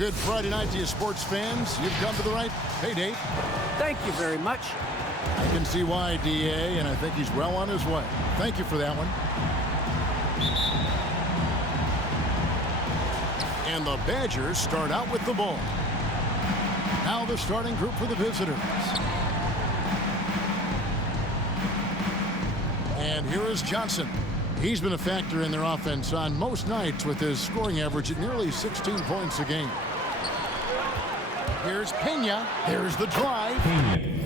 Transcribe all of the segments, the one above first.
good Friday night to you sports fans. You've come to the right. Hey, Dave. Thank you very much. I can see why, DA, and I think he's well on his way. Thank you for that one. And the Badgers start out with the ball. Now the starting group for the visitors. And here is Johnson. He's been a factor in their offense on most nights with his scoring average at nearly 16 points a game. Here's Pena. Here's the drive. Pena.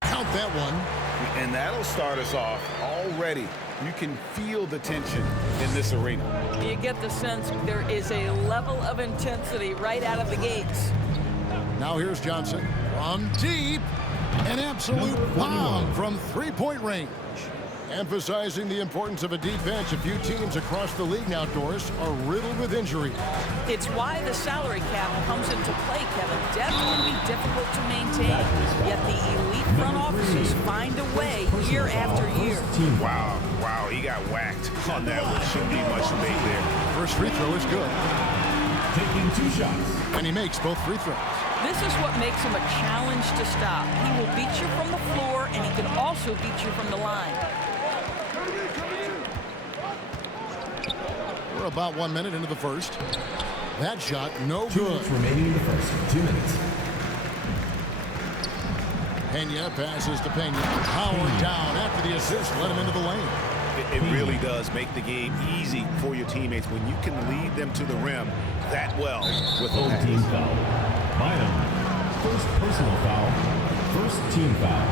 Count that one. And that'll start us off already. You can feel the tension in this arena. You get the sense there is a level of intensity right out of the gates. Now here's Johnson from deep. An absolute bomb from three-point range. Emphasizing the importance of a deep bench. A few teams across the league now, Doris, are riddled with injury. It's why the salary cap comes into play, Kevin. Depth can be difficult to maintain, yet the elite front offices find a way year after year. Wow, he got whacked on that one. Shouldn't be much debate there. First free throw is good. Taking 2 shots. And he makes both free throws. This is what makes him a challenge to stop. He will beat you from the floor, and he can also beat you from the line. We're about 1 minute into the first. That shot, no good. 2 minutes remaining in the first. 2 minutes. Pena passes to Pena. Powered down after the assist. Let him into the lane. It really does make the game easy for your teammates when you can lead them to the rim that well with a pass. Team foul. Manuel. First personal foul. First team foul.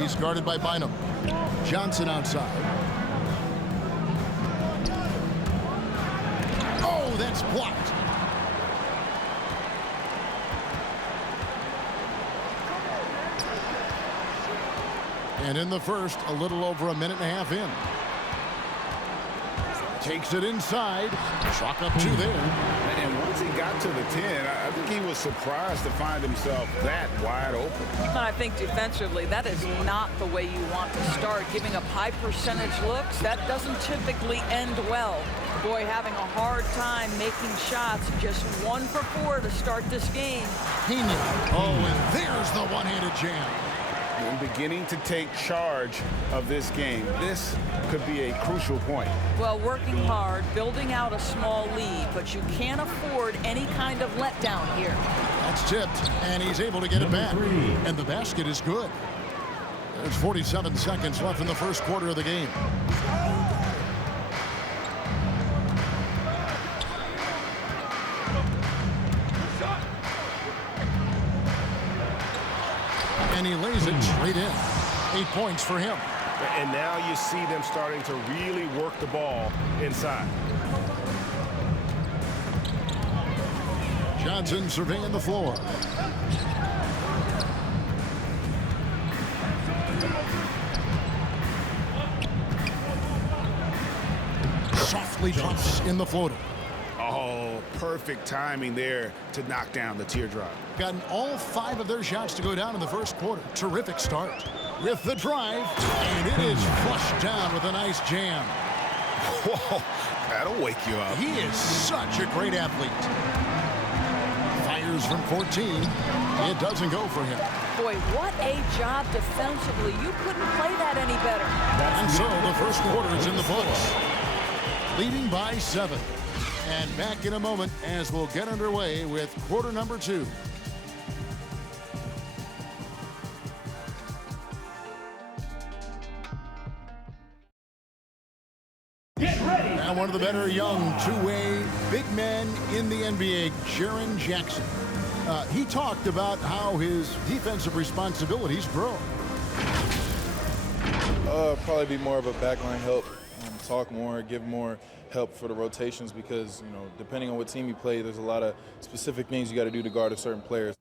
He's guarded by Bynum. Johnson outside. Oh, that's blocked. And in the first, a little over a minute and a half in. Takes it inside. Chalk up 2 there. And once he got to the 10, I think he was surprised to find himself that wide open. I think defensively, that is not the way you want to start. Giving up high percentage looks, that doesn't typically end well. Boy, having a hard time making shots. Just 1 for 4 to start this game. Pena. Oh, and there's the one-handed jam. And beginning to take charge of this game. This could be a crucial point. Well, working hard, building out a small lead, but you can't afford any kind of letdown here. That's tipped, and he's able to get it back. And the basket is good. There's 47 seconds left in the first quarter of the game. And he lays it straight in. 8 points for him. And now you see them starting to really work the ball inside. Johnson surveying the floor. Softly drops in the floater. Oh, perfect timing there to knock down the teardrop. Gotten all 5 of their shots to go down in the first quarter. Terrific start. With the drive, and it is flushed down with a nice jam. Whoa, that'll wake you up. He is such a great athlete. Fires from 14. It doesn't go for him. Boy, what a job defensively. You couldn't play that any better. And so the first quarter is in the books. Leading by 7. And back in a moment as we'll get underway with quarter number 2. And one of the better young two-way big men in the NBA, Jaren Jackson. He talked about how his defensive responsibilities grow. Probably be more of a backline help, talk more, give more help for the rotations because, you know, depending on what team you play, there's a lot of specific things you got to do to guard a certain player.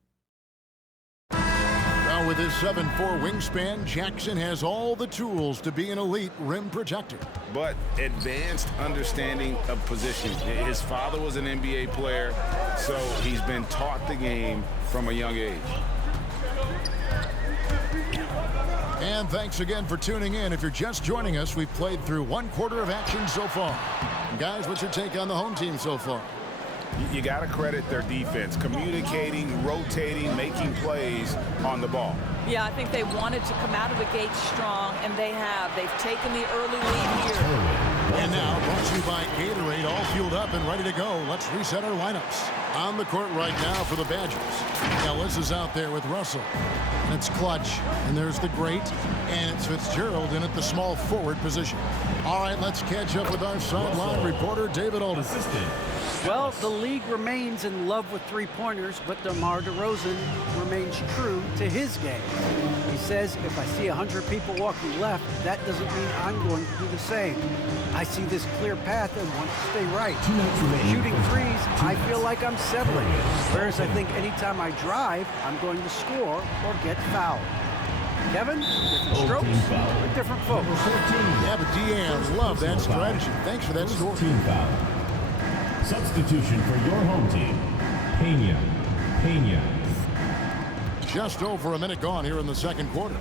Well, With his 7'4" wingspan, Jackson has all the tools to be an elite rim protector. But advanced understanding of position. His father was an NBA player, so he's been taught the game from a young age. And thanks again for tuning in. If you're just joining us, we've played through 1/4 of action so far. And guys, what's your take on the home team so far? You got to credit their defense, communicating, rotating, making plays on the ball. Yeah, I think they wanted to come out of the gate strong, and they have. They've taken the early lead here. And now, brought to you by Gatorade, all fueled up and ready to go. Let's reset our lineups. On the court right now for the Badgers. Ellis is out there with Russell. And it's Clutch. And there's the great. And it's Fitzgerald in at the small forward position. All right, let's catch up with our sideline reporter, David Alden. Well, the league remains in love with three-pointers, but DeMar DeRozan remains true to his game. He says, if I see 100 people walking left, that doesn't mean I'm going to do the same. I see this clear path and want to stay right. Shooting threes, I feel like I'm settling. Whereas I think anytime I drive, I'm going to score or get fouled. Kevin, different strokes with different folks. Yeah, but Deanne, love that strategy. Thanks for that story. Team foul. Substitution for your home team. Pena. Just over a minute gone here in the second quarter.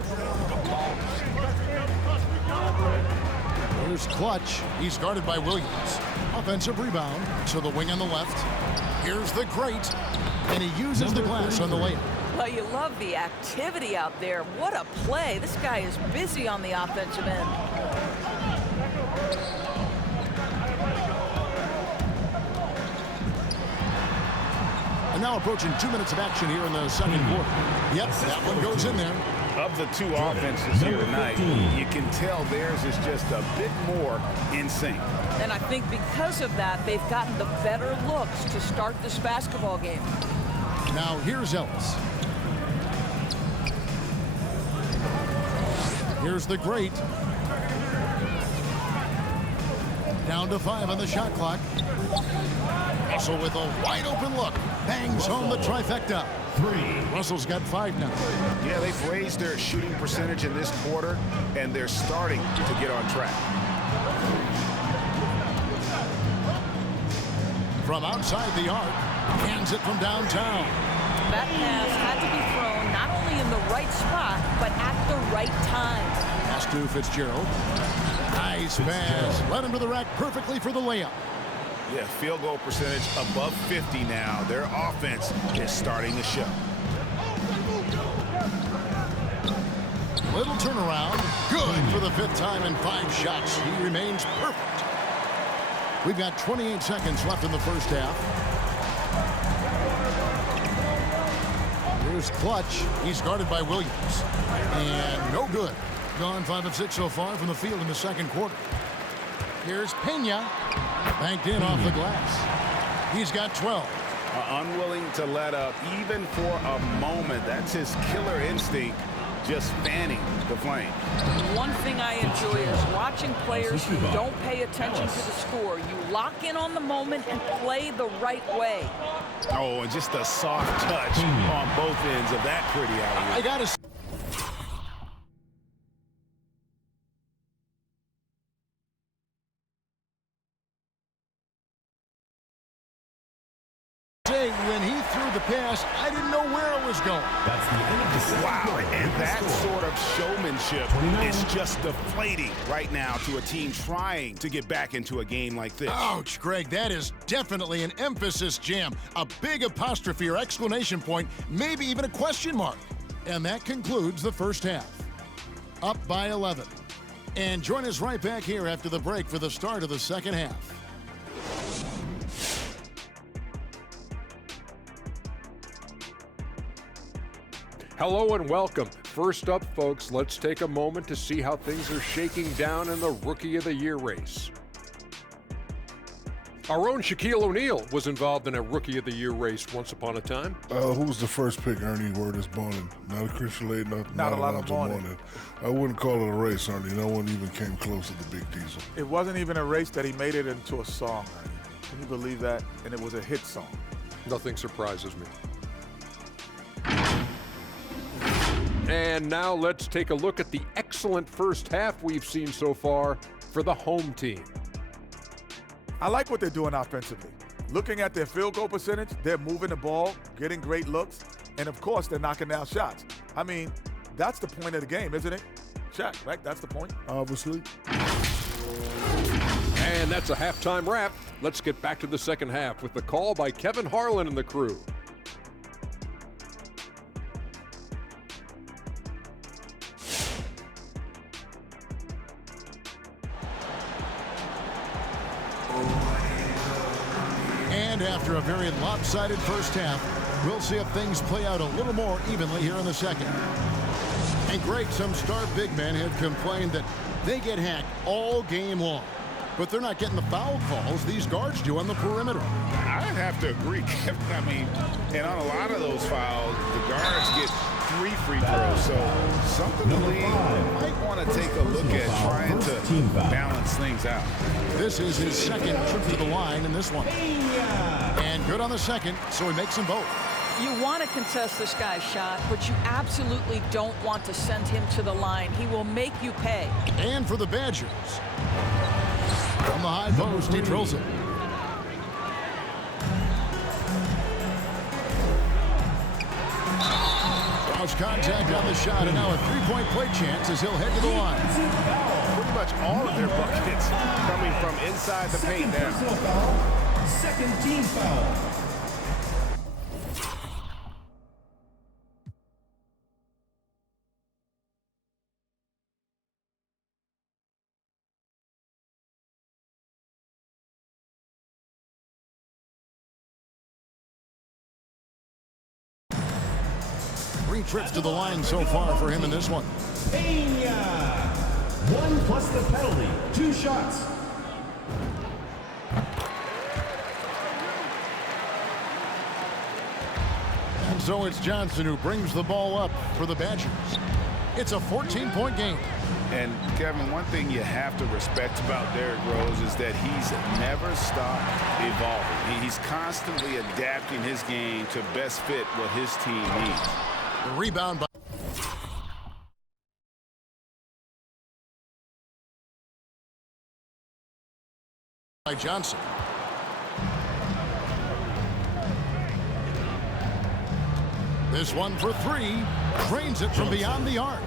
Here's Clutch. He's guarded by Williams. Offensive rebound to the wing on the left. Here's the great. And he uses the glass on the layup. Well, you love the activity out there. What a play. This guy is busy on the offensive end. And now approaching 2 minutes of action here in the second quarter. Yep, that one goes in there. Of the two offenses here tonight, you can tell theirs is just a bit more in sync. And I think because of that, they've gotten the better looks to start this basketball game. Now here's Ellis. Here's the great. Down to 5 on the shot clock. Russell with a wide open look. Bangs home the trifecta. 3. Russell's got 5 now. Yeah, they've raised their shooting percentage in this quarter, and they're starting to get on track. From outside the arc, hands it from downtown. That pass had to be thrown not only in the right spot, but at the right time. Pass to Fitzgerald. Nice pass. Led him to the rack perfectly for the layup. Yeah, field goal percentage above 50 now. Their offense is starting to show. Little turnaround. Good for the 5th time in 5 shots. He remains perfect. We've got 28 seconds left in the first half. Here's Clutch. He's guarded by Williams. And no good. Gone 5 of 6 so far from the field in the second quarter. Here's Pena. Banked in off the glass. He's got 12. Unwilling to let up even for a moment. That's his killer instinct, just fanning the flame. One thing I enjoy is watching players who don't pay attention to the score. You lock in on the moment and play the right way. Oh, and just a soft touch on both ends of that pretty alley. I got to say, when he threw the pass, I didn't know where it was going. That's the end of the second quarter. And that sort of showmanship is just deflating right now to a team trying to get back into a game like this. Ouch, Greg, that is definitely an emphasis jam. A big apostrophe or exclamation point, maybe even a question mark. And that concludes the first half. Up by 11. And join us right back here after the break for the start of the second half. Hello and welcome. First up, folks, let's take a moment to see how things are shaking down in the Rookie of the Year race. Our own Shaquille O'Neal was involved in a Rookie of the Year race once upon a time. Who was the first pick, Ernie? Word is Bonin. Not a Christian Lade, not Alonzo Mourning. I wouldn't call it a race, Ernie. No one even came close to the Big Diesel. It wasn't even a race that he made it into a song, Ernie. Can you believe that? And it was a hit song. Nothing surprises me. And now let's take a look at the excellent first half we've seen so far for the home team. I like what they're doing offensively. Looking at their field goal percentage, they're moving the ball, getting great looks, and of course, they're knocking down shots. I mean, that's the point of the game, isn't it? Check, right? That's the point. Obviously. And that's a halftime wrap. Let's get back to the second half with the call by Kevin Harlan and the crew. And after a very lopsided first half, we'll see if things play out a little more evenly here in the second. And Greg, some star big men have complained that they get hacked all game long. But they're not getting the foul calls these guards do on the perimeter. I'd have to agree, Kevin. I mean, and on a lot of those fouls, the guards get 3 free throws. So something the league might want to take a look at trying to balance things out. This is his second trip to the line in this one. And good on the second, so he makes them both. You want to contest this guy's shot, but you absolutely don't want to send him to the line. He will make you pay. And for the Badgers, from the high post, he drills it. Cross contact on the shot, and now a three-point play chance as he'll head to the line. Pretty much all of their buckets coming from inside the paint now. Second team foul. Three trips to the line so far for him in this one. Pena. 1 plus the penalty. 2 shots. And so it's Johnson who brings the ball up for the Badgers. It's a 14-point game. And, Kevin, one thing you have to respect about Derrick Rose is that he's never stopped evolving. He's constantly adapting his game to best fit what his team needs. The rebound by Johnson. This one for 3. Drains it from beyond the arc.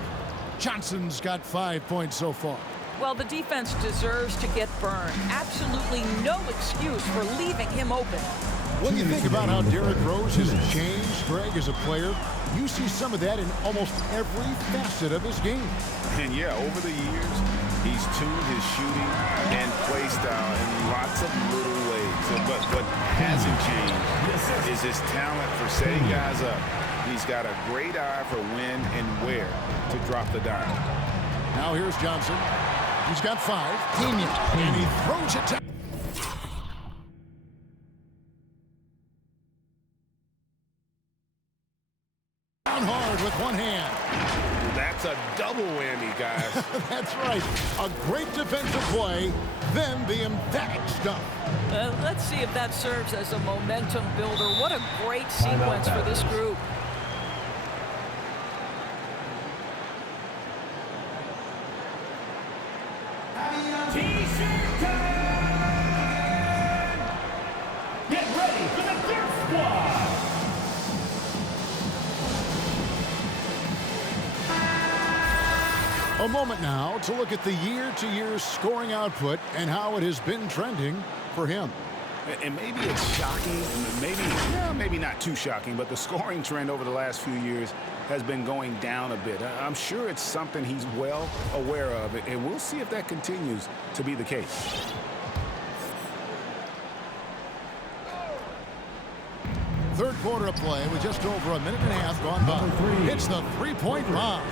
Johnson's got 5 points so far. Well, the defense deserves to get burned. Absolutely no excuse for leaving him open. When you think about how Derrick Rose has changed, Greg, as a player, you see some of that in almost every facet of his game. And, yeah, over the years, he's tuned his shooting and play style in lots of little ways. But what hasn't changed is his talent for setting guys up. He's got a great eye for when and where to drop the dime. Now here's Johnson. He's got 5. Pena. And he throws it to... down hard with one hand. That's a double whammy, guys. That's right. A great defensive play, then the emphatic stuff. Let's see if that serves as a momentum builder. What a great sequence for this group. Get ready for the Dirt Squad. A moment now to look at the year-to-year scoring output and how it has been trending for him. And maybe it's shocking, maybe not too shocking, but the scoring trend over the last few years has been going down a bit. I'm sure it's something he's well aware of, and we'll see if that continues to be the case. Third quarter of play with just over a minute and a half gone by. It's the three-point bomb.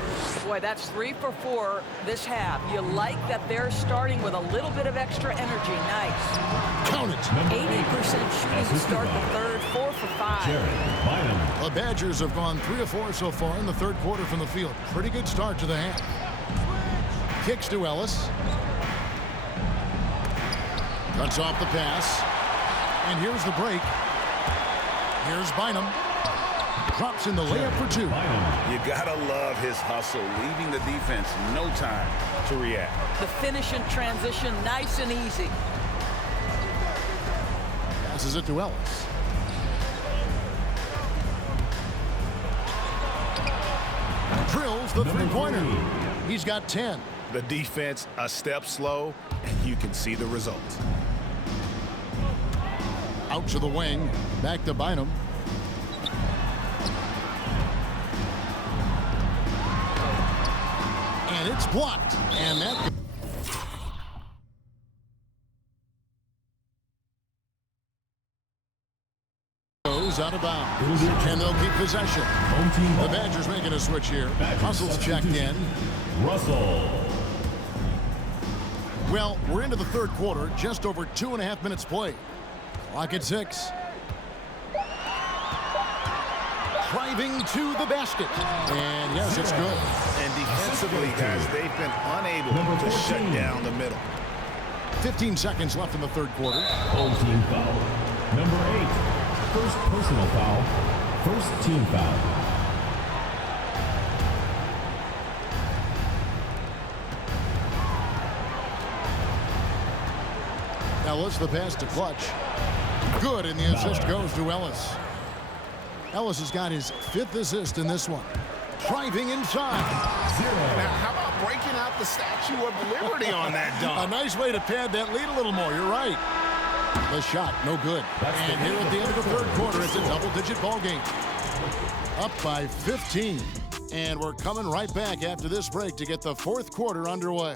Boy, that's 3 for 4 this half. You like that they're starting with a little bit of extra energy. Nice. Count it. 80% shooting to start the third, 4 for 5. The Badgers have gone 3 of 4 so far in the third quarter from the field. Pretty good start to the half. Kicks to Ellis. Cuts off the pass. And here's the break. Here's Bynum. Drops in the layup for two. You gotta love his hustle, leaving the defense no time to react. The finish in transition, nice and easy. Passes it to Ellis. Drills the three-pointer. He's got 10. The defense a step slow, and you can see the result. Out to the wing. Back to Bynum. And it's blocked. And that goes out of bounds. And they'll keep possession. The Badgers making a switch here. Russell's checked in. Russell. Well, we're into the third quarter. Just over 2.5 minutes played. Clock at 6. Driving to the basket. And yes, it's good. And defensively, guys, they've been unable to shut down the middle. 15 seconds left in the third quarter. Home team foul. Number 8. First personal foul. First team foul. Ellis, the pass to Clutch. Good, and the assist goes to Ellis. Ellis has got his 5th assist in this one. Driving inside. Now, how about breaking out the Statue of Liberty on that dunk? A nice way to pad that lead a little more. You're right. The shot, no good. And here at the end of the third quarter, it's a double-digit ball game. Up by 15. And we're coming right back after this break to get the fourth quarter underway.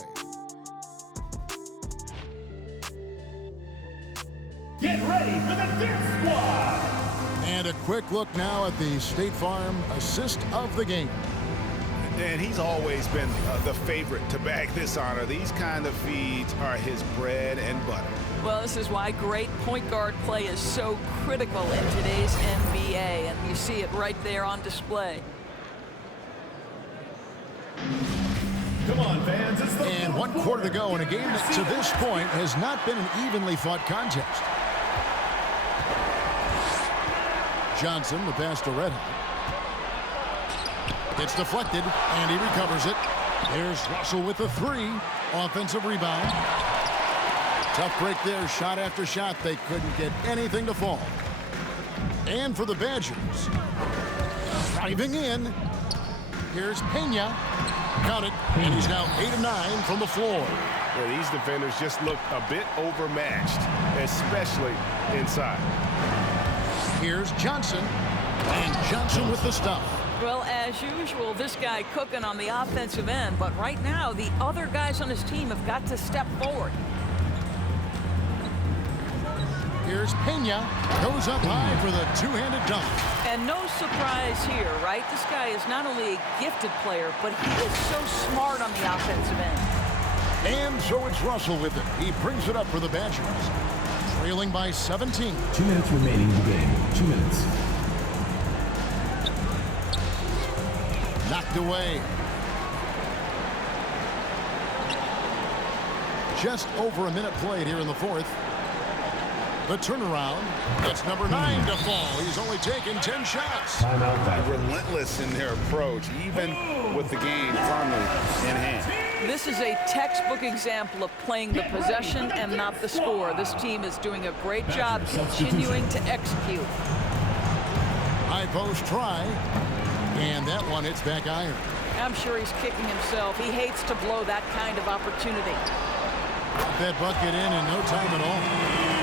Get ready for the Dip Squad. And a quick look now at the State Farm assist of the game. And he's always been the favorite to bag this honor. These kind of feeds are his bread and butter. Well, this is why great point guard play is so critical in today's NBA, and you see it right there on display. Come on, fans. It's the And 1 quarter to go in a game that to this point has not been an evenly fought contest. Johnson, the pass to Red Hot. It's deflected, and he recovers it. There's Russell with the 3. Offensive rebound. Tough break there, shot after shot. They couldn't get anything to fall. And for the Badgers, driving in, here's Pena. Count it, and he's now 8 of 9 from the floor. Well, these defenders just look a bit overmatched, especially inside. Here's Johnson, and Johnson with the stuff. Well, as usual, this guy cooking on the offensive end, but right now the other guys on his team have got to step forward. Here's Pena, goes up high for the two-handed dunk. And no surprise here, right? This guy is not only a gifted player, but he is so smart on the offensive end. And so it's Russell with it. He brings it up for the Badgers. Trailing by 17. 2 minutes remaining in the game. 2 minutes. Knocked away. Just over a minute played here in the fourth. The turnaround. It's number 9 to fall. He's only taken 10 shots. Relentless in their approach, even with the game firmly in hand. This is a textbook example of playing the possession and not the score. This team is doing a great job continuing to execute. High post try. And that one hits back iron. I'm sure he's kicking himself. He hates to blow that kind of opportunity. Got that bucket in no time at all.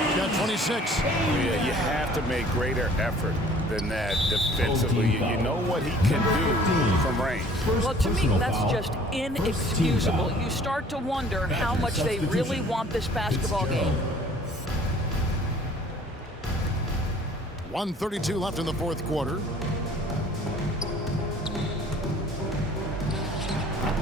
He's got 26. Yeah, you have to make greater effort than that defensively. You know what he can do from range. Well, to me, that's just inexcusable. You start to wonder how much they really want this basketball game. 1:32 left in the fourth quarter.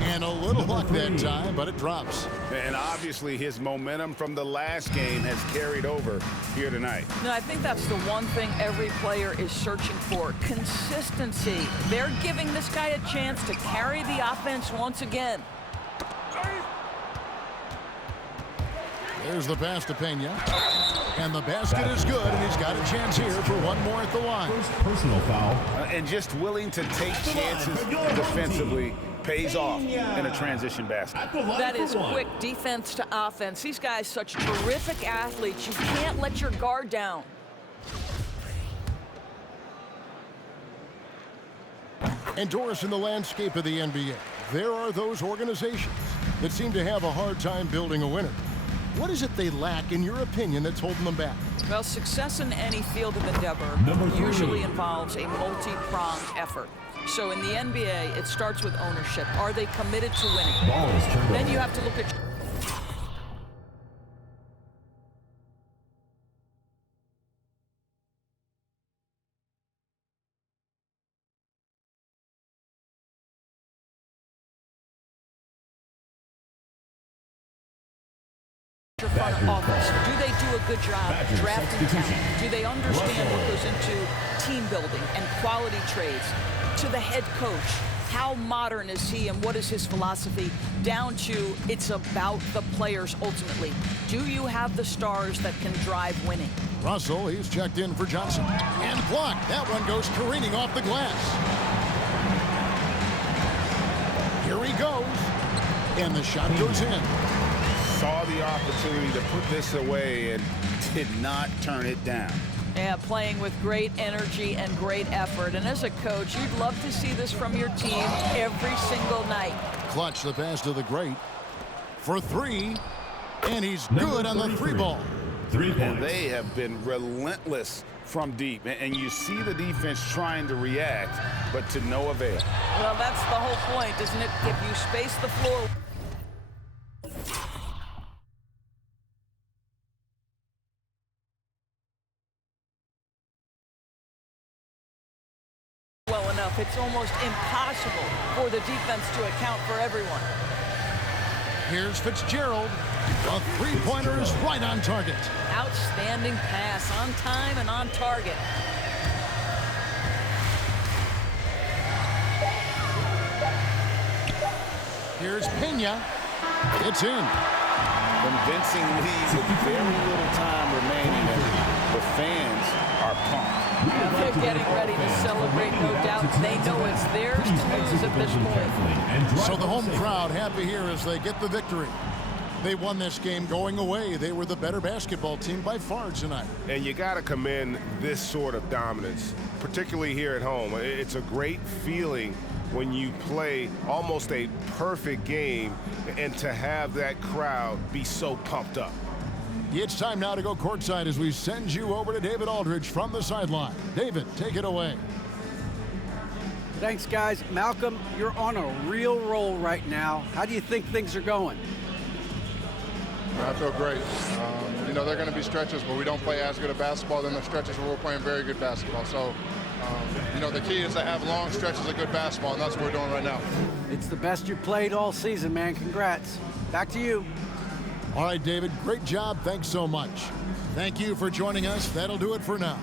And a little luck that time, but it drops. And obviously his momentum from the last game has carried over here tonight. No, I think that's the one thing every player is searching for, consistency. They're giving this guy a chance to carry the offense once again. There's the pass to Pena. And the basket is good, and he's got a chance here for one more at the line. First personal foul. And just willing to take chances defensively pays off in a transition basket. That is quick defense to offense. These guys such terrific athletes. You can't let your guard down. And Doris, in the landscape of the NBA, there are those organizations that seem to have a hard time building a winner. What is it they lack, in your opinion, that's holding them back? Well, success in any field of endeavor usually involves a multi-pronged effort. So in the NBA, it starts with ownership. Are they committed to winning? Then you have to look at... front office. Do they do a good job drafting talent? Do they understand what goes into team building and quality trades? To the head coach, how modern is he and what is his philosophy? Down to it's about the players ultimately. Do you have the stars that can drive winning? Russell, he's checked in for Johnson. And blocked. That one goes careening off the glass. Here he goes. And the shot goes in. Saw the opportunity to put this away and did not turn it down. Yeah, playing with great energy and great effort. And as a coach, you'd love to see this from your team every single night. Clutch the pass to the great for three. And he's good on the three ball. 3 points. And they have been relentless from deep. And you see the defense trying to react, but to no avail. Well, that's the whole point, isn't it? If you space the floor well enough, it's almost impossible for the defense to account for everyone. Here's Fitzgerald. A three-pointer is right on target. Outstanding pass, on time and on target. Here's Pena. It's in. Convincing lead with very little time remaining, and the fans are pumped. They're getting ready to celebrate, no doubt. They know it's theirs to lose at this point. So the home crowd happy here as they get the victory. They won this game going away. They were the better basketball team by far tonight. And you got to commend this sort of dominance, particularly here at home. It's a great feeling when you play almost a perfect game and to have that crowd be so pumped up. It's time now to go courtside as we send you over to David Aldridge from the sideline. David, take it away. Thanks, guys. Malcolm, you're on a real roll right now. How do you think things are going? I feel great. You know, there are going to be stretches where we don't play as good a basketball than the stretches where we're playing very good basketball. So, you know, the key is to have long stretches of good basketball, and that's what we're doing right now. It's the best you played all season, man. Congrats. Back to you. All right, David, great job. Thanks so much. Thank you for joining us. That'll do it for now.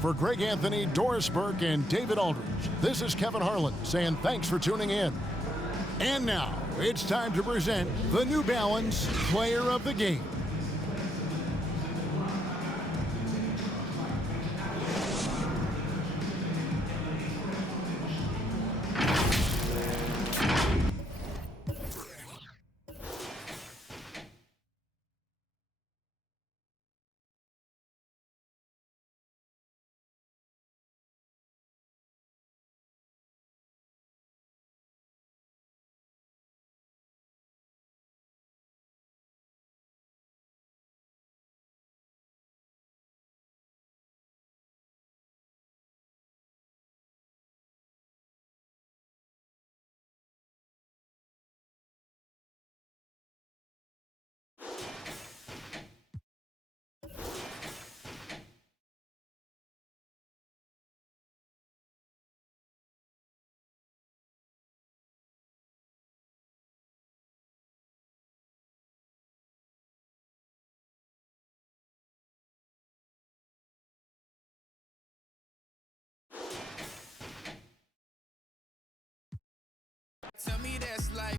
For Greg Anthony, Doris Burke, and David Aldridge, this is Kevin Harlan saying thanks for tuning in. And now, it's time to present the New Balance Player of the Game. Tell me that's like